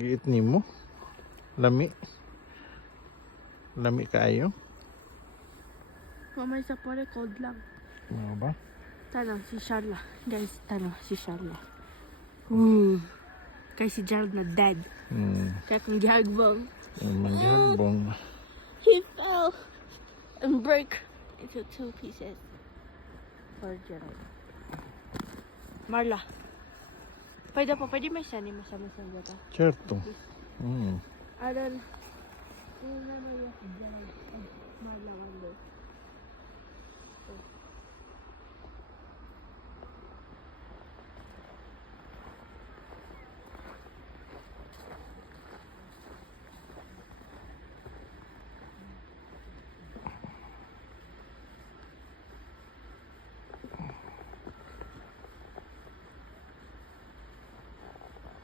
Giit nimo. Lami. Lami kaayo. Mamay sa pare, cold lang. Ano ba? Tanong si Sharla. Guys, tanong si Sharla. Kaya si Gerald na dead. Kaya kung gihagbang, Mangyabong. he fell and break into 2 pieces. For Gerald. Marla. Pwede may sani masama-sama dito. Certo. Aron, yung naman yung si Gerald. Marla wonder.